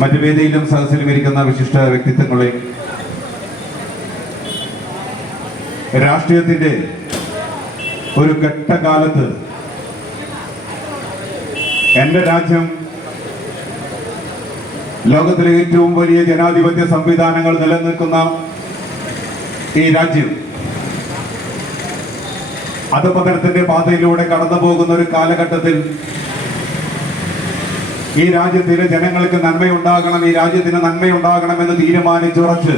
മറ്റു വേദിയിലും സദസ്സിലും ഇരിക്കുന്ന വിശിഷ്ട വ്യക്തിത്വങ്ങളെ, രാഷ്ട്രീയത്തിന്റെ ഒരു ഘട്ടകാലത്ത് എന്റെ രാജ്യം ലോകത്തിലെ ഏറ്റവും വലിയ ജനാധിപത്യ സംവിധാനങ്ങൾ നിലനിൽക്കുന്ന ഈ രാജ്യം അധപതനത്തിന്റെ പാതയിലൂടെ കടന്നു പോകുന്ന ഒരു കാലഘട്ടത്തിൽ ഈ രാജ്യത്തിലെ ജനങ്ങൾക്ക് നന്മയുണ്ടാകണം, ഈ രാജ്യത്തിന് നന്മയുണ്ടാകണമെന്ന് തീരുമാനിച്ചുറച്ച്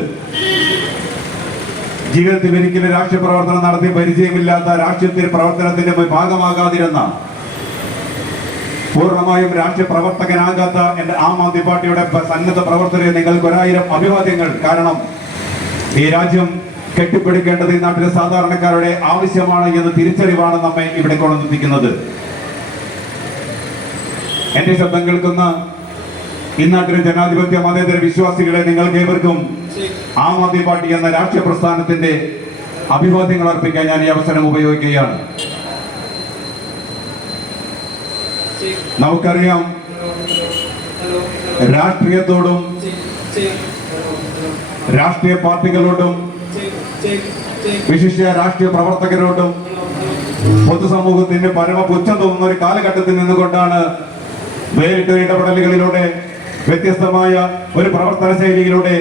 ജീവിതത്തിൽ ഒരിക്കലും രാഷ്ട്രീയ പ്രവർത്തനം നടത്തി പരിചയമില്ലാത്ത, രാഷ്ട്രീയ പ്രവർത്തനത്തിന്റെ ഭാഗമാകാതിരുന്ന, പൂർണ്ണമായും രാഷ്ട്രീയ പ്രവർത്തകനാകാത്ത എന്റെ ആം ആദ്മി പാർട്ടിയുടെ സന്നദ്ധ പ്രവർത്തകരെ നിങ്ങൾക്ക് 1000 അഭിവാദ്യങ്ങൾ. കാരണം ഈ രാജ്യം കെട്ടിപ്പിടിക്കേണ്ടത് ഈ നാട്ടിലെ സാധാരണക്കാരുടെ ആവശ്യമാണ് എന്ന തിരിച്ചറിവാണ് നമ്മെ ഇവിടെ കൊണ്ടെത്തിക്കുന്നത്. എന്റെ ശബ്ദം കേൾക്കുന്ന ഈ നാട്ടിലെ ജനാധിപത്യ മതേതര വിശ്വാസികളെ, നിങ്ങൾക്ക് ഏവർക്കും ആം ആദ്മി പാർട്ടി എന്ന രാഷ്ട്രീയ പ്രസ്ഥാനത്തിന്റെ അഭിവാദ്യങ്ങൾ അർപ്പിക്കാൻ ഞാൻ ഈ അവസരം ഉപയോഗിക്കുകയാണ്. നമുക്കറിയാം, രാഷ്ട്രീയത്തോടും രാഷ്ട്രീയ പാർട്ടികളോടും വിശിഷ്ട രാഷ്ട്രീയ പ്രവർത്തകരോടും പൊതുസമൂഹത്തിന് പരമപുച്ഛം തോന്നുന്ന ഒരു കാലഘട്ടത്തിൽ നിന്നുകൊണ്ടാണ് വേറിട്ട ഇടപെടലുകളിലൂടെ, വ്യത്യസ്തമായ ഒരു പ്രവർത്തന ശൈലിയിലൂടെ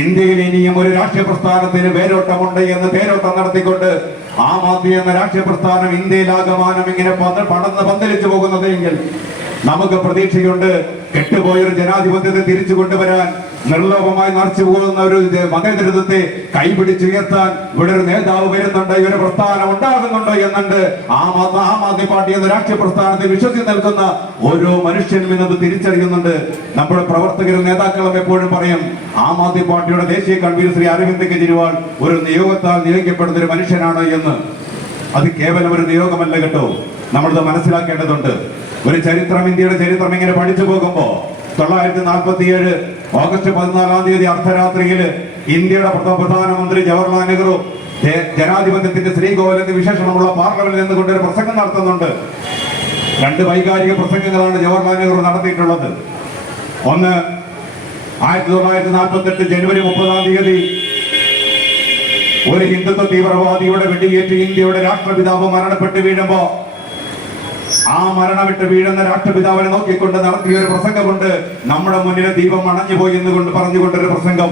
ഇന്ത്യയിൽ ഇനിയും ഒരു രാഷ്ട്രീയ പ്രസ്ഥാനത്തിന് വേരോട്ടമുണ്ട് എന്ന് തേരോട്ടം നടത്തിക്കൊണ്ട് ആം ആദ്മി എന്ന രാഷ്ട്രീയ പ്രസ്ഥാനം ഇന്ത്യയിലാകമാനം ഇങ്ങനെ പടർന്ന് പന്തലിച്ചു പോകുന്നതെങ്കിൽ നമുക്ക് പ്രതീക്ഷയുണ്ട്. കെട്ടുപോയൊരു ജനാധിപത്യത്തെ തിരിച്ചു കൊണ്ടുവരാൻ, നിർലോഭമായി നിറച്ചു പോകുന്ന ഒരു മതേതരത്വത്തെ കൈപിടിച്ചുയർത്താൻ ഇവിടെ ഒരു നേതാവ് വരുന്നുണ്ട്, ഒരു പ്രസ്ഥാനം ഉണ്ടാകുന്നുണ്ട് എന്നുണ്ട്. ആം ആദ്മി പാർട്ടി എന്ന രാഷ്ട്രീയ പ്രസ്ഥാനത്തെ വിശ്വസിച്ച് നിൽക്കുന്ന ഓരോ മനുഷ്യനും ഇന്നത് തിരിച്ചറിയുന്നുണ്ട്. നമ്മുടെ പ്രവർത്തകരും നേതാക്കളും എപ്പോഴും പറയും, ആം ആദ്മി പാർട്ടിയുടെ ദേശീയ കൺവീനർ ശ്രീ അരവിന്ദ് കെജ്രിവാൾ ഒരു നിയോഗത്താൽ നിയോഗിക്കപ്പെടുന്ന ഒരു മനുഷ്യനാണ് എന്ന്. അത് കേവലം ഒരു നിയോഗമല്ല കേട്ടോ, നമ്മളത് മനസ്സിലാക്കേണ്ടതുണ്ട്. ഒരു ചരിത്രം, ഇന്ത്യയുടെ ചരിത്രം ഇങ്ങനെ പഠിച്ചു പോകുമ്പോ 1947 ഓഗസ്റ്റ് 14 അർദ്ധരാത്രിയിൽ ഇന്ത്യയുടെ പ്രധാനമന്ത്രി ജവഹർലാൽ നെഹ്റു ജനാധിപത്യത്തിന്റെ ശ്രീകോവിലെന്ന് വിശേഷണമുള്ള പാർലമെന്റിൽ നിന്നുകൊണ്ട് ഒരു പ്രസംഗം നടത്തുന്നുണ്ട്. 2 വൈകാരിക പ്രസംഗങ്ങളാണ് ജവഹർലാൽ നെഹ്റു നടത്തിയിട്ടുള്ളത്. ഒന്ന്, 1948 ജനുവരി 30 ഒരു ഹിന്ദുത്വ തീവ്രവാദിയുടെ വെടിയേറ്റ് ഇന്ത്യയുടെ രാഷ്ട്രപിതാവ് മരണപ്പെട്ട് വീഴുമ്പോ ആ മരണമിട്ട് വീഴുന്ന രാഷ്ട്രപിതാവിനെ നോക്കിക്കൊണ്ട് നടത്തിയ ഒരു പ്രസംഗമുണ്ട്. നമ്മുടെ മുന്നിലെ ദീപം അണഞ്ഞുപോയി എന്നുകൊണ്ട് പറഞ്ഞുകൊണ്ടൊരു പ്രസംഗം.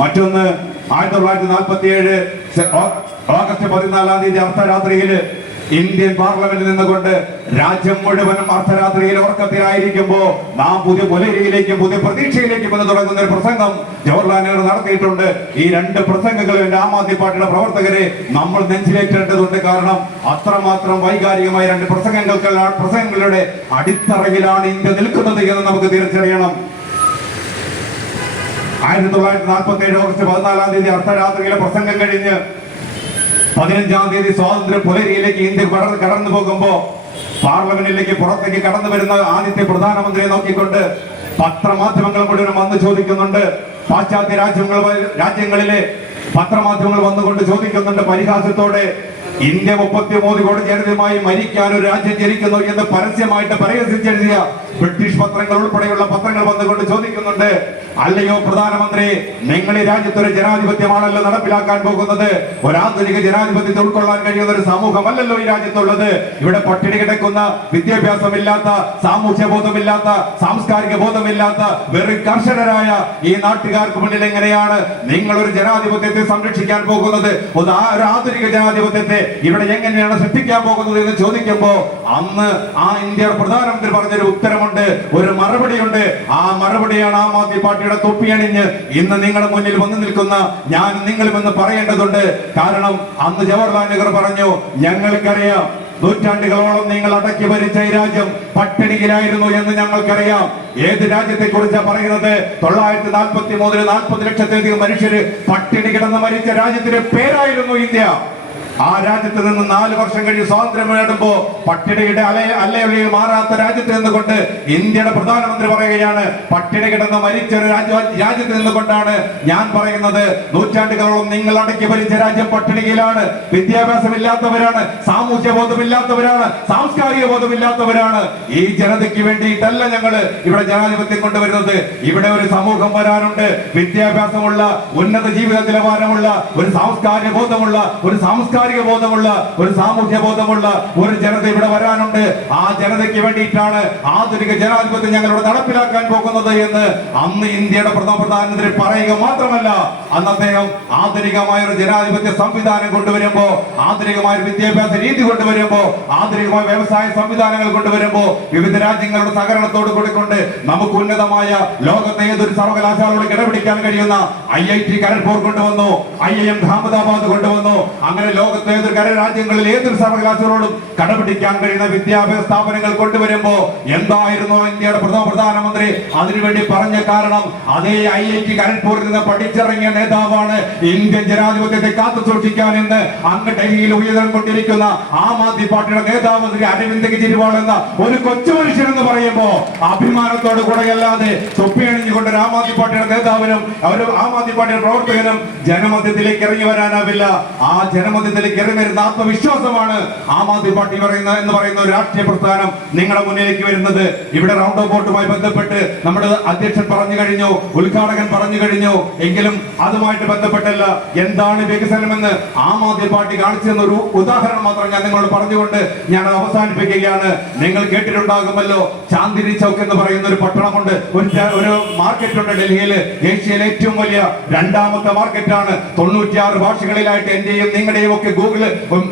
മറ്റൊന്ന്, 1947 ഓഗസ്റ്റ് 14 അർദ്ധരാത്രിയിൽ ഇന്ത്യൻ പാർലമെന്റിൽ നിന്നുകൊണ്ട് രാജ്യം മുഴുവനും അർദ്ധരാത്രിയിൽ ഉറക്കത്തിലായിരിക്കുമ്പോ നാം പുതിയ പുലരിയിലേക്കും പുതിയ പ്രതീക്ഷയിലേക്കും എന്ന് തുടങ്ങുന്ന ഒരു പ്രസംഗം ജവഹർലാൽ നെഹ്റു നടത്തിയിട്ടുണ്ട്. ഈ 2 പ്രസംഗങ്ങളും ആം ആദ്മി പാർട്ടിയുടെ പ്രവർത്തകരെ നമ്മൾ നെഞ്ചിലേറ്റേണ്ടതുണ്ട്. കാരണം അത്രമാത്രം വൈകാരികമായ 2 പ്രസംഗങ്ങളുടെ അടിത്തറയിലാണ് ഇന്ത്യ നിൽക്കുന്നത് എന്ന് നമുക്ക് തിരിച്ചറിയണം. 1947 ഓഗസ്റ്റ് 14 അർദ്ധരാത്രിയിലെ പ്രസംഗം കഴിഞ്ഞ് 15 സ്വാതന്ത്ര്യ പുലരിയിലേക്ക് ഇന്ത്യ കടന്നു പോകുമ്പോ പാർലമെന്റിലേക്ക് പുറത്തേക്ക് കടന്നു വരുന്ന ആദ്യത്തെ പ്രധാനമന്ത്രിയെ നോക്കിക്കൊണ്ട് പത്രമാധ്യമങ്ങൾ മുഴുവൻ വന്ന് ചോദിക്കുന്നുണ്ട്. പാശ്ചാത്യ രാജ്യങ്ങളിലെ പത്രമാധ്യമങ്ങൾ വന്നുകൊണ്ട് ചോദിക്കുന്നുണ്ട് പരിഹാസത്തോടെ, ഇന്ത്യ 33 കോടി ജനതയുമായി മരിക്കാൻ ഒരു രാജ്യം ജനിക്കുന്നു എന്ന് പരസ്യമായിട്ട് പരിഹസിച്ചെഴുതിയ ബ്രിട്ടീഷ് പത്രങ്ങൾ ഉൾപ്പെടെയുള്ള പത്രങ്ങൾ വന്നുകൊണ്ട് ചോദിക്കുന്നുണ്ട്, അല്ലയോ പ്രധാനമന്ത്രി, നിങ്ങൾ ഈ രാജ്യത്തൊരു ജനാധിപത്യമാണല്ലോ നടപ്പിലാക്കാൻ പോകുന്നത്, ഒരാധുനിക ജനാധിപത്യത്തെ ഉൾക്കൊള്ളാൻ കഴിയുന്ന ഒരു സമൂഹമല്ലല്ലോ ഈ രാജ്യത്തുള്ളത്. ഇവിടെ പട്ടിണി കിടക്കുന്ന, വിദ്യാഭ്യാസമില്ലാത്ത, സാമൂഹ്യ ബോധമില്ലാത്ത, സാംസ്കാരിക ബോധമില്ലാത്ത വെറും കർഷകരായ ഈ നാട്ടുകാർക്ക് മുന്നിൽ എങ്ങനെയാണ് നിങ്ങൾ ഒരു ജനാധിപത്യത്തെ സംരക്ഷിക്കാൻ പോകുന്നത്? ഒരു ആധുനിക ജനാധിപത്യത്തെ ഇവിടെ എങ്ങനെയാണ് സൃഷ്ടിക്കാൻ പോകുന്നത് എന്ന് ചോദിക്കുമ്പോ അന്ന് ആ ഇന്ത്യയുടെ പ്രധാനമന്ത്രി പറഞ്ഞൊരു ഉത്തരമുണ്ട്, ഒരു മറുപടിയുണ്ട്. ആ മറുപടിയാണ് ആം ആദ്മി പാർട്ടിയുടെ തൊപ്പിയണിഞ്ഞ് ഇന്ന് നിങ്ങളുടെ മുന്നിൽ വന്നു നിൽക്കുന്ന ഞാൻ നിങ്ങളും എന്ന് പറയേണ്ടതുണ്ട്. കാരണം അന്ന് ജവഹർലാൽ നെഹ്റു പറഞ്ഞു, ഞങ്ങൾക്കറിയാം നൂറ്റാണ്ടുകളോളം നിങ്ങൾ അടക്കി ഭരിച്ച ഈ രാജ്യം പട്ടിണിയിലായിരുന്നു എന്ന് ഞങ്ങൾക്കറിയാം. ഏത് രാജ്യത്തെ കുറിച്ചാണ് പറയുന്നത്? 1943 40 ലക്ഷത്തിലധികം മനുഷ്യര് പട്ടിണി കിടന്ന് മരിച്ച രാജ്യത്തിന്റെ പേരായിരുന്നു ഇന്ത്യ. ആ രാജ്യത്ത് നിന്ന് 4 വർഷം കഴിഞ്ഞ് സ്വാതന്ത്ര്യം നേടുമ്പോ പട്ടിണിയുടെ അല്ലയൊലിയിൽ മാറാത്ത രാജ്യത്ത് നിന്നുകൊണ്ട് ഇന്ത്യയുടെ പ്രധാനമന്ത്രി പറയുകയാണ്, പട്ടിണി കിടന്ന് മരിച്ച ഒരു രാജ്യത്ത് നിന്നുകൊണ്ടാണ് ഞാൻ പറയുന്നത്, നൂറ്റാണ്ടുകളോളം നിങ്ങൾ അടക്കി ഭരിച്ച രാജ്യം പട്ടിണിയിലാണ്, വിദ്യാഭ്യാസമില്ലാത്തവരാണ്, സാമൂഹ്യ ബോധമില്ലാത്തവരാണ്, സാംസ്കാരിക ബോധമില്ലാത്തവരാണ്. ഈ ജനതയ്ക്ക് വേണ്ടിയിട്ടല്ല ഞങ്ങള് ഇവിടെ ജനാധിപത്യം കൊണ്ടുവരുന്നത്. ഇവിടെ ഒരു സമൂഹം വരാനുണ്ട്, വിദ്യാഭ്യാസമുള്ള, ഉന്നത ജീവിത നിലവാരമുള്ള, ഒരു സാംസ്കാരിക ബോധമുള്ള, ഒരു സാമൂഹ്യ ബോധമുള്ള ഒരു ജനത ഇവിടെ വരാനുണ്ട്. ആ ജനതയ്ക്ക് വേണ്ടിയിട്ടാണ് ആധുനിക ജനാധിപത്യം ഞങ്ങളിവിടെ നടപ്പിലാക്കാൻ പോകുന്നത് എന്ന് അന്ന് ഇന്ത്യയുടെ പ്രധാനമന്ത്രി പറയുക മാത്രമല്ല, അന്ന് അദ്ദേഹം ആധുനികമായ ഒരു ജനാധിപത്യ സംവിധാനം കൊണ്ടുവരുമ്പോ, ആധുനികമായ വിദ്യാഭ്യാസ രീതി കൊണ്ടുവരുമ്പോ, ആധുനികമായ വ്യവസായ സംവിധാനങ്ങൾ കൊണ്ടുവരുമ്പോ, വിവിധ രാജ്യങ്ങളുടെ സഹകരണത്തോട് കൂടിക്കൊണ്ട് നമുക്ക് ഉന്നതമായ ലോകത്തെ ഏതൊരു സർവകലാശാലയോട് കിടപിടിക്കാൻ കഴിയുന്ന IIT ഖരഗ്പൂർ കൊണ്ടുവന്നു, IIM അഹമ്മദാബാദ് കൊണ്ടുവന്നു. അങ്ങനെ ലോകത്തെ ഏതൊരു രാജ്യങ്ങളിൽ ഏതൊരു സർവകലാശാലയോടും കടപിടിക്കാൻ കഴിയുന്ന വിദ്യാഭ്യാസ സ്ഥാപനങ്ങൾ കൊണ്ടുവരുമ്പോ എന്തായിരുന്നു ഇന്ത്യയുടെ പ്രധാനമന്ത്രി അതിനുവേണ്ടി പറഞ്ഞ കാരണം? അതേ IIT ഖരഗ്പൂരിൽ നിന്ന് പഠിച്ചിറങ്ങിയ നേതാവാണ് ഇന്ത്യൻ ജനാധിപത്യത്തെ കാത്തു സൂക്ഷിക്കാൻ ഇന്ന് അങ്ങ് ഡൽഹിയിൽ ഉയർന്നുകൊണ്ടിരിക്കുന്ന ആം ആദ്മി പാർട്ടിയുടെ നേതാവ് ശ്രീ അരവിന്ദ് കെജ്രിവാൾ എന്ന ഒരു കൊച്ചു മനുഷ്യൻ എന്ന് പറയുമ്പോ അഭിമാനത്തോട് കൂടെയല്ലാതെ തൊപ്പിയണിഞ്ഞുകൊണ്ട് ആം ആദ്മി പാർട്ടിയുടെ നേതാവിനും ഒരു ആം ആദ്മി പാർട്ടിയുടെ പ്രവർത്തകനും ജനമധ്യത്തിലേക്ക് ഇറങ്ങി വരാനാവില്ല. ആ ജനമധ്യത്തിലേക്ക് ഇറങ്ങി വരുന്ന ആത്മവിശ്വാസമാണ് ആം ആദ്മി പാർട്ടി എന്ന് പറയുന്ന ഒരു രാഷ്ട്രീയ പ്രസ്ഥാനം നിങ്ങളുടെ മുന്നിലേക്ക് വരുന്നത്. ഇവിടെ റൗണ്ട് ഓഫ് ബോട്ടുമായി ബന്ധപ്പെട്ട് നമ്മുടെ അധ്യക്ഷൻ പറഞ്ഞു കഴിഞ്ഞു, ഉദ്ഘാടകൻ പറഞ്ഞു കഴിഞ്ഞു. എങ്കിലും അതുമായിട്ട് ബന്ധപ്പെട്ടല്ല, എന്താണ് വികസനമെന്ന് ആം ആദ്മി പാർട്ടി കാണിച്ചെന്ന ഒരു ഉദാഹരണം മാത്രം ഞാൻ നിങ്ങളോട് പറഞ്ഞുകൊണ്ട് ഞാൻ അവസാനിപ്പിക്കുകയാണ്. നിങ്ങൾ കേട്ടിട്ടുണ്ടാകുമല്ലോ, ചാന്ദിനി ചൗക്ക് എന്ന് പറയുന്ന ഒരു പട്ടണമുണ്ട്, ഒരു മാർക്കറ്റ് ഉണ്ട് ഡൽഹിയിൽ. ഏഷ്യയിലെ ഏറ്റവും വലിയ 2ാമത്തെ മാർക്കറ്റാണ്. 96 ഭാഷകളിലായിട്ട് എന്റെയും നിങ്ങളുടെയും ഒക്കെ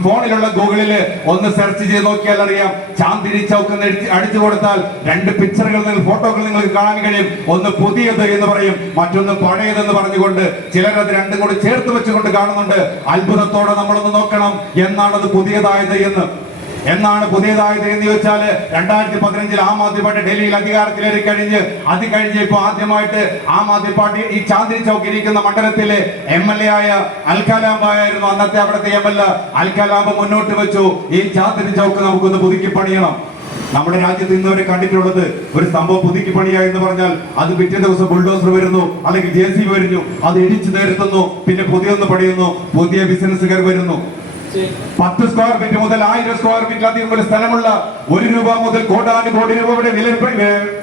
ഫോണിലുള്ള ഗൂഗിളില് ഒന്ന് സെർച്ച് ചെയ്ത് നോക്കിയാൽ അറിയാം. ചാന്ദിനി ചൗക്ക് അടിച്ചു കൊടുത്താൽ 2 പിക്ചറുകൾ, ഫോട്ടോകൾ നിങ്ങൾക്ക് കാണാൻ കഴിയും. ഒന്ന് പുതിയത് എന്ന് പറയും, മറ്റൊന്ന് പഴയതെന്ന് പറഞ്ഞുകൊണ്ട് ചിലർ അത് രണ്ടും കൂടി ചേർത്ത് വെച്ചുകൊണ്ട് കാണുന്നുണ്ട്. അത്ഭുതത്തോടെ നമ്മളൊന്ന് നോക്കണം, എന്നാണത് പുതിയതായത് എന്ന് ചോദിച്ചാല് 2015 ആം ആദ്മി പാർട്ടി ഡൽഹിയിൽ അധികാരത്തിലേറി കഴിഞ്ഞ് ഇപ്പൊ ആദ്യമായിട്ട് ആം ആദ്മി പാർട്ടി ഈ ചാന്ദിനി ചൗക്ക് ഇരിക്കുന്ന മണ്ഡലത്തിലെ MLA ആയ അൽകലാംബ് ആയിരുന്നു അന്നത്തെ അവിടുത്തെ MLA. അൽകലാംബ് മുന്നോട്ട് വെച്ചു, ഈ ചാന്ദിനി ചൗക്ക് നമുക്കൊന്ന് പുതുക്കി പണിയണം. നമ്മുടെ രാജ്യത്ത് ഇന്നുവരെ കണ്ടിട്ടുള്ളത് ഒരു സംഭവം പുതുക്കി പണിയ എന്ന് പറഞ്ഞാൽ അത് പിറ്റേ ദിവസം ബുൾഡോസർ വരുന്നു, അല്ലെങ്കിൽ JCB വരുന്നു, അത് ഇടിച്ചു നേരത്തുന്നു, പിന്നെ പുതിയൊന്ന് പണിയുന്നു, പുതിയ ബിസിനസ്സുകാർ വരുന്നു. 10 സ്ക്വയർ ഫീറ്റ് മുതൽ 1000 സ്ക്വയർ ഫീറ്റിലധികം ഒരു സ്ഥലമുള്ള 1 രൂപ മുതൽ കോടാനുകോടി രൂപയുടെ വില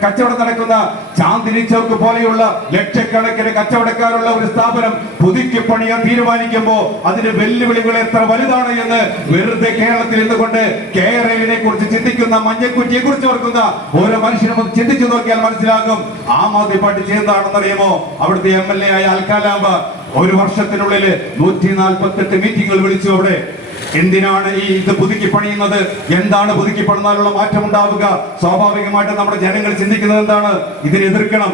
കച്ചവടം നടക്കുന്ന ചാന്ദിനി ചൗക്ക് പോലെയുള്ള ലക്ഷക്കണക്കിന് കച്ചവടക്കാരുള്ള ഒരു സ്ഥാപനം പുതുക്കി പണിയാൻ തീരുമാനിക്കുമ്പോ അതിന്റെ വെല്ലുവിളികൾ എത്ര വലുതാണ് എന്ന് വെറുതെ കേരളത്തിൽ നിന്നുകൊണ്ട് KRLനെ കുറിച്ച് ചിന്തിക്കുന്ന, മഞ്ഞക്കുറ്റിയെ കുറിച്ച് ഓർക്കുന്ന ഓരോ മനുഷ്യനും ചിന്തിച്ചു നോക്കിയാൽ മനസ്സിലാകും ആം ആദ്മി പാർട്ടി ചെയ്യുന്നതാണെന്നറിയുമോ. അവിടുത്തെ MLA ആയ അൽകലാംബ് 1 വർഷത്തിനുള്ളിൽ 148 മീറ്റിംഗുകൾ വിളിച്ചു. അവിടെ എന്തിനാണ് ഇത് പുതുക്കി പണിയുന്നത്? എന്താണ് പുതുക്കി പണിതാലുള്ള മാറ്റം ഉണ്ടാവുക? സ്വാഭാവികമായിട്ട് നമ്മുടെ ജനങ്ങൾ ചിന്തിക്കുന്നത് എന്താണ്? ഇതിനെ എതിർക്കണം.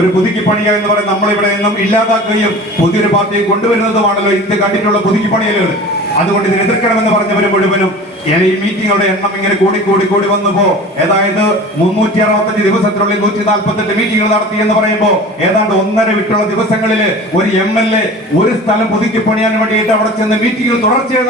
ഒരു പുതുക്കി പണിയുക എന്ന് പറയുന്നത് നമ്മളിവിടെ നിന്നും ഇല്ലാതാക്കുകയും പുതിയൊരു പാർട്ടിയെ കൊണ്ടുവരുന്നതുമാണല്ലോ ഇന്ത്യ കണ്ടിട്ടുള്ള പുതുക്കി പണിയലുകൾ. അതുകൊണ്ട് ഇതിനെ എതിർക്കണമെന്ന് പറഞ്ഞവര് മുഴുവനും ഈ മീറ്റിങ്ങുകളുടെ എണ്ണം ഇങ്ങനെ കൂടി വന്നപ്പോ ഏതായത് 365 ദിവസത്തിനുള്ളിൽ 148 മീറ്റിംഗുകൾ നടത്തി എന്ന് പറയുമ്പോ ഏതാണ്ട് 1.5 വിട്ടുള്ള ദിവസങ്ങളിൽ ഒരു MLA ഒരു സ്ഥലം പുതുക്കി പണിയാൻ വേണ്ടിയിട്ട് അവിടെ ചെന്ന് മീറ്റിംഗുകൾ തുടർച്ചയായി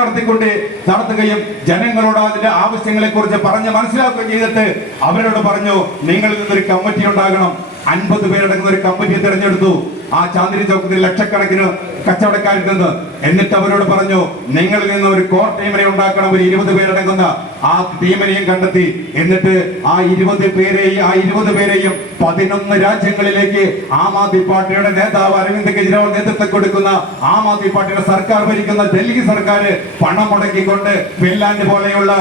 നടത്തുകയും ജനങ്ങളോട് അതിന്റെ ആവശ്യങ്ങളെ കുറിച്ച് പറഞ്ഞ് മനസ്സിലാക്കുകയും ചെയ്തിട്ട് അവരോട് പറഞ്ഞു, നിങ്ങളിൽ നിന്നൊരു കമ്മിറ്റി ഉണ്ടാകണം. 50 പേരടങ്ങുന്ന ഒരു കമ്മിറ്റിയെ തിരഞ്ഞെടുത്തു. ആ ചാന്ദിനി ചൗക്കത്തിൽ ലക്ഷക്കണക്കിന് കച്ചവടക്കാരിൽ നിന്ന്. എന്നിട്ട് അവരോട് പറഞ്ഞു, നിങ്ങളിൽ നിന്ന് ഒരു കോർ ടീമിനെ ഉണ്ടാക്കണം, ഒരു 20 പേരടങ്ങുന്ന ആ ടീമിനെയും കണ്ടെത്തി. എന്നിട്ട് ആ 20 പേരെയും 11 രാജ്യങ്ങളിലേക്ക് ആം ആദ്മി പാർട്ടിയുടെ നേതാവ് അരവിന്ദ് കെജ്രിവാൾ നേതൃത്വം കൊടുക്കുന്ന ആം ആദ്മി പാർട്ടിയുടെ സർക്കാർ ഭരിക്കുന്ന ഡൽഹി സർക്കാർ പണം മുടക്കിക്കൊണ്ട് ഫിൻലാൻഡ് പോലെയുള്ള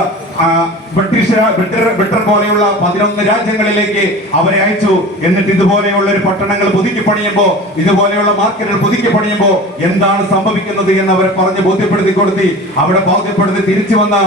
ബ്രിട്ടൻ പോലെയുള്ള 11 രാജ്യങ്ങളിലേക്ക് അവരെ അയച്ചു. എന്നിട്ട് ഇതുപോലെയുള്ള ഒരു പട്ടണങ്ങൾ പുതുക്കി പണിയുമ്പോ, ഇതുപോലെയുള്ള മാർക്കറ്റുകൾ പുതുക്കി പണിയുമ്പോ എന്താണ് സംഭവിക്കുന്നത് എന്ന് അവരെ പറഞ്ഞ് ബോധ്യപ്പെടുത്തി കൊടുത്തി. അവിടെ ബോധ്യപ്പെടുത്തി തിരിച്ചു വന്ന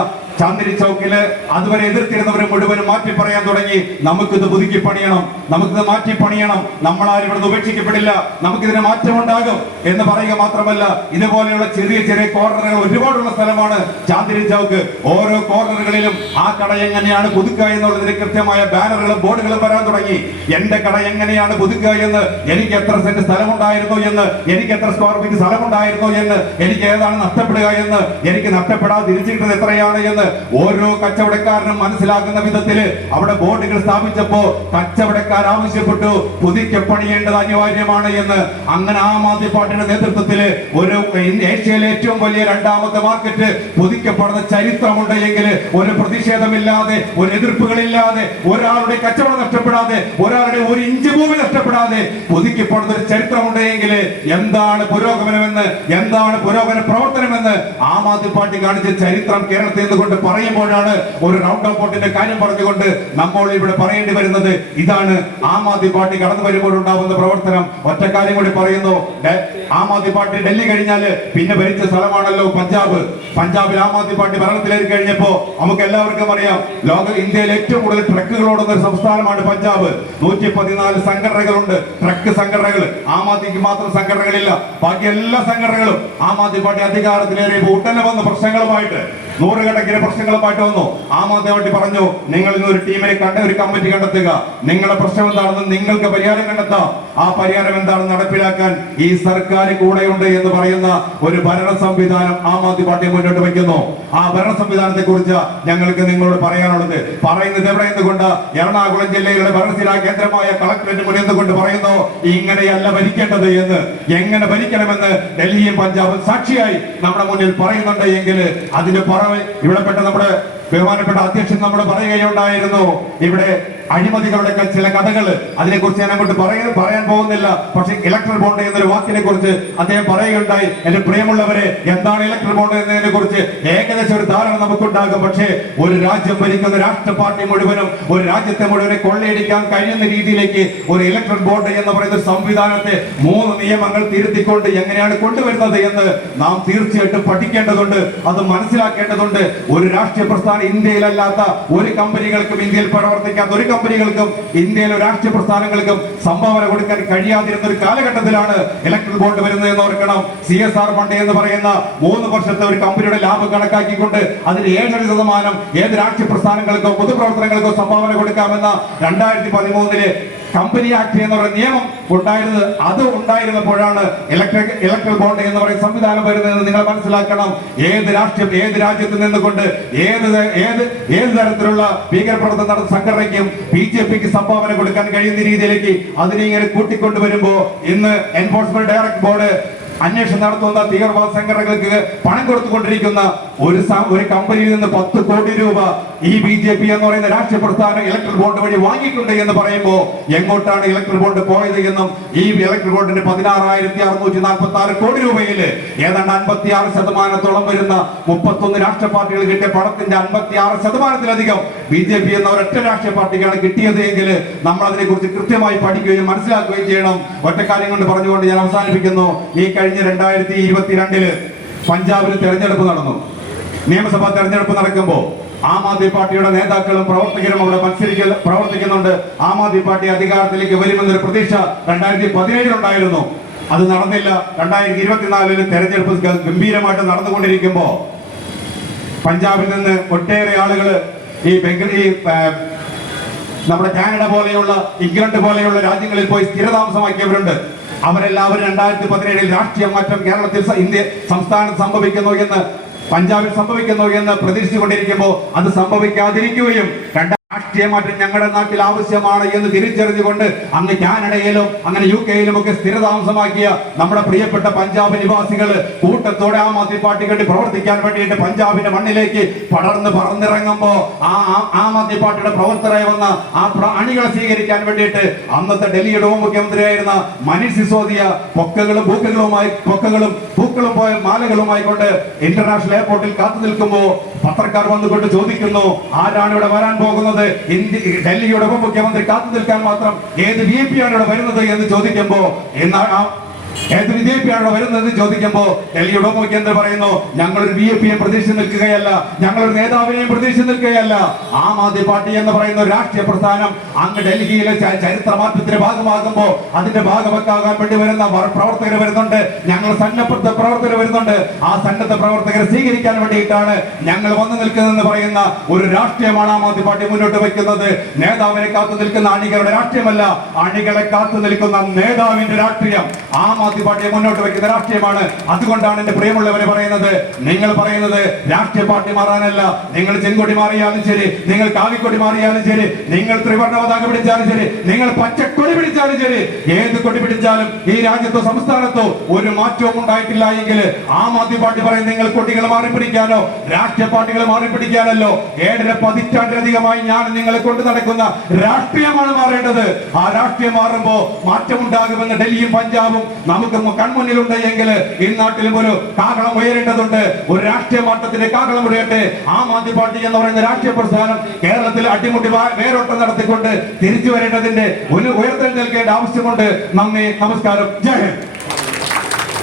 ചാന്ദിനി ചൗക്കില് അതുവരെ എതിർത്തിരുന്നവരെ മുഴുവനും മാറ്റി പറയാൻ തുടങ്ങി. നമുക്കിത് പുതുക്കി പണിയണം, നമുക്കിത് മാറ്റി പണിയണം, നമ്മളാരും ഇവിടുന്ന് ഉപേക്ഷിക്കപ്പെടില്ല, നമുക്കിതിന് മാറ്റമുണ്ടാകും എന്ന് പറയുക മാത്രമല്ല, ഇതുപോലെയുള്ള ചെറിയ ചെറിയ കോർണറുകൾ ഒരുപാടുള്ള സ്ഥലമാണ് ചാന്ദിനി ചൗക്ക്. ഓരോ കോർണറുകളിലും ആ കട എങ്ങനെയാണ് പുതുക്കുക എന്നുള്ളതിന് കൃത്യമായ ബാനറുകളും ബോർഡുകളും വരാൻ തുടങ്ങി. എന്റെ കട എങ്ങനെയാണ് പുതുക്കുക എന്ന്, എനിക്ക് എത്ര സെന്റ് സ്ഥലമുണ്ടായിരുന്നു എന്ന്, എനിക്ക് എത്ര സ്ക്വയർ ഫീറ്റ് സ്ഥലമുണ്ടായിരുന്നു എന്ന്, എനിക്ക് ഏതാണ് നഷ്ടപ്പെടുക എന്ന്, എനിക്ക് നഷ്ടപ്പെടാതെ തിരിച്ചു കിട്ടുന്നത് എത്രയാണ് എന്ന് ഓരോ കച്ചവടക്കാരനും മനസ്സിലാക്കുന്ന വിധത്തില് അവിടെ ബോർഡുകൾ സ്ഥാപിച്ചപ്പോ കച്ചവടക്കാർ ആവശ്യപ്പെട്ടു പുതുക്കി പണിയേണ്ടത് അനിവാര്യമാണ് എന്ന്. അങ്ങനെ ആം ആദ്മി പാർട്ടിയുടെ നേതൃത്വത്തില് ഒരു ഏഷ്യയിലെ ഏറ്റവും വലിയ രണ്ടാമത്തെ മാർക്കറ്റ് പുതുക്കപ്പെടുന്ന ചരിത്രമുണ്ട് എങ്കിൽ ഒരു പ്രതിഷേധമില്ലാതെ, ഒരു എതിർപ്പുകളില്ലാതെ, ഒരാളുടെ കച്ചവടം നഷ്ടപ്പെടാതെ, ഒരാളുടെ ഒരു ഇഞ്ച് ഭൂമി നഷ്ടപ്പെടാതെ പുതുക്കപ്പെടുന്ന ഒരു ചരിത്രമുണ്ട് എങ്കിൽ എന്താണ് പുരോഗമനമെന്ന്, എന്താണ് പുരോഗമന പ്രവർത്തനമെന്ന് ആം ആദ്മി പാർട്ടി കാണിച്ച ചരിത്രം കേരളത്തിൽ നിന്നുകൊണ്ട് പറയുമ്പോഴാണ് ഒരു റൗണ്ട് ഓഫ് ബോട്ടിന്റെ കാര്യം പറഞ്ഞുകൊണ്ട് നമ്മൾ ഇവിടെ പറയേണ്ടി വരുന്നത്. ഇതാണ് ആം ആദ്മി പാർട്ടി കടന്നു വരുമ്പോൾ ഉണ്ടാവുന്ന പ്രവർത്തനം. ഒറ്റ കാര്യം കൂടി പറയുന്നു, ആം ആദ്മി പാർട്ടി ഡൽഹി കഴിഞ്ഞാല് പിന്നെ ഭരിച്ച സ്ഥലമാണല്ലോ പഞ്ചാബ്. പഞ്ചാബിൽ ആം ആദ്മി പാർട്ടി ഭരണത്തിലേക്ക് കഴിഞ്ഞപ്പോ നമുക്ക് എല്ലാവർക്കും അറിയാം, ഇന്ത്യയിൽ ഏറ്റവും കൂടുതൽ ട്രക്കുകളോടുന്ന ഒരു സംസ്ഥാനമാണ് പഞ്ചാബ്. 114 സംഘടനകളുണ്ട്, ട്രക്ക് സംഘടനകൾ. ആം ആദ്മിക്ക് മാത്രം സംഘടനകളില്ല, ബാക്കി എല്ലാ സംഘടനകളും ആം ആദ്മി പാർട്ടി അധികാരത്തിലേറിയപ്പോൾ ഉടനെ വന്ന പ്രശ്നങ്ങളുമായിട്ട്, നൂറുകണക്കിന് പ്രശ്നങ്ങളുമായിട്ട് വന്നു. ആം ആദ്മി പാർട്ടി പറഞ്ഞു, നിങ്ങൾ ഇന്ന് ഒരു ടീമിനെ ഒരു കമ്മിറ്റി കണ്ടെത്തുക, നിങ്ങളുടെ പ്രശ്നം എന്താണെന്ന് നിങ്ങൾക്ക് പരിഹാരം കണ്ടെത്താം, ആ പരിഹാരം എന്താണെന്ന് നടപ്പിലാക്കാൻ ഈ സർക്കാർ കൂടെയുണ്ട് എന്ന് പറയുന്ന ഒരു ഭരണ സംവിധാനം ആം ആദ്മി പാർട്ടി മുന്നോട്ട് വയ്ക്കുന്നു. ആ ഭരണ സംവിധാനത്തെ കുറിച്ച് ഞങ്ങൾക്ക് നിങ്ങളോട് പറയാനുള്ളത്, പറയുന്നത് എവിടെ നിന്നുകൊണ്ട് എറണാകുളം ജില്ലയുടെ ഭരണസിരാ കേന്ദ്രമായ കളക്ടറേറ്റ് മുന്നിൽ നിന്നുകൊണ്ട് പറയുന്നു, ഇങ്ങനെയല്ല ഭരിക്കേണ്ടത് എന്ന്. എങ്ങനെ ഭരിക്കണമെന്ന് ഡൽഹിയും പഞ്ചാബും സാക്ഷിയായി നമ്മുടെ മുന്നിൽ പറയുന്നുണ്ട് എങ്കിൽ അതിന് പുറമെ ഇവിടെപ്പെട്ട നമ്മുടെ ബഹുമാനപ്പെട്ട അധ്യക്ഷൻ നമ്മൾ പറയുകയുണ്ടായിരുന്നു, ഇവിടെ അഴിമതികളുടെ ചില കഥകൾ, അതിനെക്കുറിച്ച് ഞാൻ അങ്ങോട്ട് പറയാൻ പോകുന്നില്ല. പക്ഷെ ഇലക്ട്രൽ ബോണ്ട് എന്നൊരു വാക്കിനെ കുറിച്ച് അദ്ദേഹം പറയുകയുണ്ടായി. എന്റെ പ്രിയമുള്ളവരെ, എന്താണ് ഇലക്ട്രൽ ബോണ്ട് എന്നതിനെ കുറിച്ച് ഏകദേശം ഒരു ധാരണ നമുക്കുണ്ടാകും. പക്ഷേ ഒരു രാജ്യം ഭരിക്കുന്ന രാഷ്ട്ര പാർട്ടി മുഴുവനും ഒരു രാജ്യത്തെ മുഴുവനെ കൊള്ളയടിക്കാൻ കഴിയുന്ന രീതിയിലേക്ക് ഒരു ഇലക്ട്രൽ ബോണ്ട് എന്ന് പറയുന്ന സംവിധാനത്തെ 3 നിയമങ്ങൾ തിരുത്തിക്കൊണ്ട് എങ്ങനെയാണ് കൊണ്ടുവരുന്നത് എന്ന് നാം തീർച്ചയായിട്ടും പഠിക്കേണ്ടതുണ്ട്, അത് മനസ്സിലാക്കേണ്ടതുണ്ട്. ഒരു രാഷ്ട്രീയ പ്രസ്ഥാനം ഇന്ത്യയിലല്ലാത്ത ഒരു കമ്പനികൾക്കും, ഇന്ത്യയിൽ പ്രവർത്തിക്കാത്ത ഒരു കമ്പനികൾക്കും, ഇന്ത്യയിലെ രാഷ്ട്രീയ പ്രസ്ഥാനങ്ങൾക്കും സംഭാവന കൊടുക്കാൻ കഴിയാതിരുന്ന ഒരു കാലഘട്ടത്തിലാണ് ഇലക്ട്രൽ ബോണ്ട് വരുന്നത് എന്ന് ഓർക്കണം. CSR ഫണ്ട് എന്ന് പറയുന്ന 3 വർഷത്തെ ഒരു കമ്പനിയുടെ ലാഭം കണക്കാക്കിക്കൊണ്ട് അതിന് 7% ഏത് രാഷ്ട്രീയ പ്രസ്ഥാനങ്ങൾക്കോ പൊതുപ്രവർത്തനങ്ങൾക്കോ സംഭാവന കൊടുക്കാമെന്ന 2013 കമ്പനി ആക്ട് എന്ന് പറയുന്ന നിയമം ഉണ്ടായിരുന്നത്. അത് ഉണ്ടായിരുന്നപ്പോഴാണ് ഇലക്ട്രൽ ബോണ്ട് എന്ന് പറയുന്ന സംവിധാനം വരുന്നതെന്ന് നിങ്ങൾ മനസ്സിലാക്കണം. ഏത് രാജ്യത്ത് നിന്നുകൊണ്ട് ഏത് തരത്തിലുള്ള ഭീകരപ്രവർത്തനം നടന്ന സംഘടനയ്ക്കും BJPക്ക് സംഭാവന കൊടുക്കാൻ കഴിയുന്ന രീതിയിലേക്ക് അതിനെ ഇങ്ങനെ കൂട്ടിക്കൊണ്ടുവരുമ്പോ ഇന്ന് എൻഫോഴ്സ്മെന്റ് ഡയറക്ടർ ബോർഡ് അന്വേഷണം നടത്തുന്ന തീവ്രവാദ സംഘടനകൾക്ക് പണം കൊടുത്തുകൊണ്ടിരിക്കുന്ന ഒരു കമ്പനിയിൽ നിന്ന് 10 കോടി രൂപ ഈ BJP എന്ന് പറയുന്ന രാഷ്ട്രീയ പ്രസ്ഥാനം ഇലക്ട്രൽ ബോണ്ട് വഴി വാങ്ങിയിട്ടുണ്ട് എന്ന് പറയുമ്പോൾ എങ്ങോട്ടാണ് ഇലക്ട്രൽ ബോണ്ട് പോയത് എന്നും, ഈ ഇലക്ട്രൽ ബോണ്ടിന് 16,646 കോടി രൂപയിൽ ഏതാണ്ട് 56% വരുന്ന 31 രാഷ്ട്രീയ പാർട്ടികൾ കിട്ടിയ പണത്തിന്റെ 56%-ലധികം BJP എന്ന ഒരൊറ്റ രാഷ്ട്രീയ പാർട്ടിക്കാണ് കിട്ടിയത് എങ്കിൽ നമ്മൾ അതിനെ കുറിച്ച് കൃത്യമായി പഠിക്കുകയും മനസ്സിലാക്കുകയും ചെയ്യണം. ഒറ്റ കാര്യം കൊണ്ട് പറഞ്ഞുകൊണ്ട് ഞാൻ അവസാനിപ്പിക്കുന്നു. ഈ കഴിഞ്ഞ 2022 പഞ്ചാബിൽ തെരഞ്ഞെടുപ്പ് നടന്നു. നിയമസഭാ തെരഞ്ഞെടുപ്പ് നടക്കുമ്പോൾ ആം ആദ്മി പാർട്ടിയുടെ നേതാക്കളും പ്രവർത്തകരും അവിടെ പ്രവർത്തിക്കുന്നുണ്ട്. ആം ആദ്മി പാർട്ടി അധികാരത്തിലേക്ക് വരുമെന്നൊരു പ്രതീക്ഷ 2017 ഉണ്ടായിരുന്നു. അത് നടന്നില്ല. 2024 തെരഞ്ഞെടുപ്പ് ഗംഭീരമായിട്ട് നടന്നുകൊണ്ടിരിക്കുമ്പോ പഞ്ചാബിൽ നിന്ന് ഒട്ടേറെ ആളുകൾ നമ്മുടെ കാനഡ പോലെയുള്ള, ഇംഗ്ലണ്ട് പോലെയുള്ള രാജ്യങ്ങളിൽ പോയി സ്ഥിരതാമസമാക്കിയവരുണ്ട്. അവരെല്ലാവരും 2017 രാഷ്ട്രീയ മാറ്റം കേരളത്തിൽ സംസ്ഥാനത്ത് സംഭവിക്കുന്നു എന്ന്, പഞ്ചാബിൽ സംഭവിക്കുന്നു എന്ന് പ്രതീക്ഷിച്ചുകൊണ്ടിരിക്കുമ്പോൾ അത് സംഭവിക്കാതിരിക്കുകയും രാഷ്ട്രീയ മാറ്റം ഞങ്ങളുടെ നാട്ടിൽ ആവശ്യമാണ് എന്ന് തിരിച്ചറിഞ്ഞുകൊണ്ട് അങ്ങ് കാനഡയിലും അങ്ങനെ UK-യിലും ഒക്കെ സ്ഥിരതാമസമാക്കിയ നമ്മുടെ പ്രിയപ്പെട്ട പഞ്ചാബ് നിവാസികൾ കൂട്ടത്തോടെ ആം ആദ്മി പാർട്ടിക്ക് വേണ്ടി പ്രവർത്തിക്കാൻ വേണ്ടിയിട്ട് പഞ്ചാബിന്റെ മണ്ണിലേക്ക് പറന്നിറങ്ങുമ്പോ ആം ആദ്മി പാർട്ടിയുടെ പ്രവർത്തകരായി വന്ന ആ അണികളെ സ്വീകരിക്കാൻ വേണ്ടിയിട്ട് അന്നത്തെ ഡൽഹിയുടെ ഉപമുഖ്യമന്ത്രിയായിരുന്ന മനീഷ് സിസോദിയ പൊക്കകളും പൂക്കളും പോയ മാലകളുമായി കൊണ്ട് ഇന്റർനാഷണൽ എയർപോർട്ടിൽ കാത്തു നിൽക്കുമ്പോ പത്രക്കാർ വന്നുകൊണ്ട് ചോദിക്കുന്നു, ആരാണ് ഇവിടെ വരാൻ പോകുന്നത്? ഡൽഹിയുടെ ഉപമുഖ്യമന്ത്രി കാത്തു നിൽക്കാൻ മാത്രം ഏത് VIP ആണ് ഇവിടെ വരുന്നത് എന്ന് ചോദിക്കുമ്പോ ഏത് ബിജെപിയാണോ വരുന്നത് ചോദിക്കുമ്പോ ഡൽഹിയുടെ മുഖ്യമന്ത്രി പറയുന്നു ഞങ്ങളൊരു BJP-യെ പ്രതീക്ഷിച്ച് നിൽക്കുകയല്ല, ഞങ്ങളൊരു നേതാവിനെയും പ്രതീക്ഷിച്ച് നിൽക്കുകയല്ല. ആം ആദ്മി പാർട്ടി എന്ന് പറയുന്ന രാഷ്ട്രീയ പ്രസ്ഥാനം അങ്ങ് ഡൽഹിയിലെ ചരിത്ര മാറ്റത്തിന്റെ ഭാഗമാകുമ്പോ അതിന്റെ ഭാഗമാകാൻ വേണ്ടി വരുന്ന പ്രവർത്തകർ വരുന്നുണ്ട്, ഞങ്ങൾ സന്നദ്ധ പ്രവർത്തകർ വരുന്നുണ്ട്. ആ സന്നദ്ധ പ്രവർത്തകരെ സ്വീകരിക്കാൻ വേണ്ടിയിട്ടാണ് ഞങ്ങൾ വന്നു നിൽക്കുന്നതെന്ന് പറയുന്ന ഒരു രാഷ്ട്രീയമാണ് ആം ആദ്മി പാർട്ടി മുന്നോട്ട് വയ്ക്കുന്നത്. നേതാവിനെ കാത്തു നിൽക്കുന്ന അണികളുടെ രാഷ്ട്രീയമല്ല, അണികളെ കാത്തു നിൽക്കുന്ന നേതാവിന്റെ രാഷ്ട്രീയം ആം ആദ്മി പാർട്ടിയെ മുന്നോട്ട് വയ്ക്കുന്ന രാഷ്ട്രീയമാണ്. അതുകൊണ്ടാണ് എന്റെ പ്രിയമുള്ളവരെ പറയുന്നത്, നിങ്ങൾ പറയുന്നത് രാഷ്ട്രീയ പാർട്ടി മാറാനല്ല. നിങ്ങൾ ചെങ്കൊടി മാറിയാലും ശരി, നിങ്ങൾ കാവിക്കൊടി മാറിയാലും ശരി, നിങ്ങൾ ത്രിവർണ്ണ പതാക പിടിച്ചാലും ശരി, നിങ്ങൾ പച്ചക്കൊടി പിടിച്ചാലും ശരി, ഏത് കൊടി പിടിച്ചാലും ഈ രാജ്യത്തോ സംസ്ഥാനത്തോ ഒരു മാറ്റവും ഉണ്ടായിട്ടില്ല എങ്കിൽ ആം ആദ്മി പാർട്ടി പറയും നിങ്ങൾ കൊടികൾ മാറിപ്പിടിക്കാനോ രാഷ്ട്രീയ പാർട്ടികൾ മാറിപ്പിടിക്കാനല്ലോ. 7.5 പതിറ്റാണ്ടിലധികമായി ഞാൻ നിങ്ങളെ കൊണ്ട് നടക്കുന്ന രാഷ്ട്രീയമാണ് മാറേണ്ടത്. ആ രാഷ്ട്രീയം മാറുമ്പോ മാറ്റമുണ്ടാകുമെന്ന് ഡൽഹിയും പഞ്ചാബും നമുക്ക് കൺമുന്നിലുണ്ട് എങ്കിൽ ഈ നാട്ടിലും ഒരു കാഹളം ഉയരേണ്ടതുണ്ട്. ഒരു രാഷ്ട്രീയ മാറ്റത്തിന്റെ കാഹളം ഉയരട്ടെ. ആം ആദ്മി പാർട്ടി എന്ന് പറയുന്ന രാഷ്ട്രീയ പ്രസ്ഥാനം കേരളത്തിൽ അടിമുടി വേരോട്ടം നടത്തിക്കൊണ്ട് തിരിച്ചു വരേണ്ടതിന്റെ ഒരു ഉയർത്തെഴുന്നേൽക്കേണ്ട ആവശ്യമുണ്ട്. നന്ദി, നമസ്കാരം, ജയ് ഹിന്ദ്.